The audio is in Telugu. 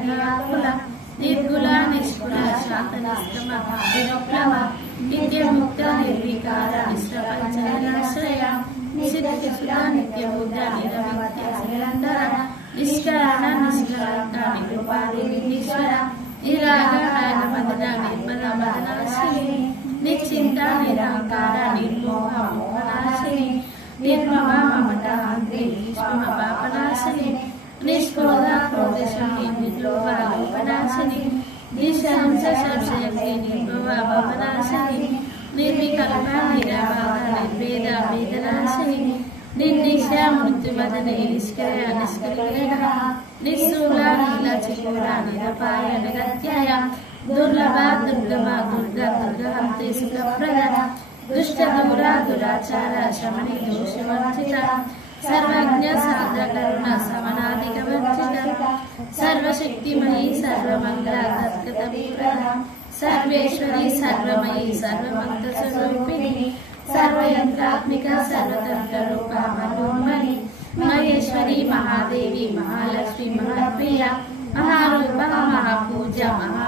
నిర్వ్యాకుల నిర్గుల నిష్కుల శాంత నిస్తమ విప్లవ నిత్యముక్త నిర్వికార నిష్ప్రపంచ నిరాశ్రయ నిశిత నిత్యబుద్ధ నిరవిద్య నిరంతర నిష్కరణ నిష్కలంక నిరుపాధి నిరీశ్వర నిరాగహార మదన నిర్మల మదనాశిని నిశ్చింత నిరాకార నిర్మోహ మోహనాశిని నిర్మమ మమత హంత్రి నిష్మమ పాపనాశిని నిష్క్రోధ క్రోధశని నిర్లోభ లోపనాశిని నిశంస సంశయకి నిర్భవ భవనాశిని నిర్వికల్ప నిరాభావ నిర్వేద వేదనాశిని నిర్నిశ మృత్యువదనే నిష్క్రయ నిష్క్రియ నిస్సూల నీల చికూల నిరపాయ నిరత్యయ దుర్లభ దుర్గమ దుర్గ దుర్గహంతే సుఖప్రద దుష్ట దూర దురాచార శమని దోషవర్జిత సర్వజ్ఞ సాంద్ర కరుణ సమనాధిక వర్జిత సర్వశక్తిమయీ సర్వమంగళ తత్కత విప్రద సర్వేశ్వరి సర్వమయీ సర్వమంగళ స్వరూపిణి సర్వయంత్రాత్మిక సర్వతంత్ర రూప మనోన్మణి మహేశ్వరి మహాదేవి మహాలక్ష్మి మహాప్రియ మహారూప మహాపూజ మహా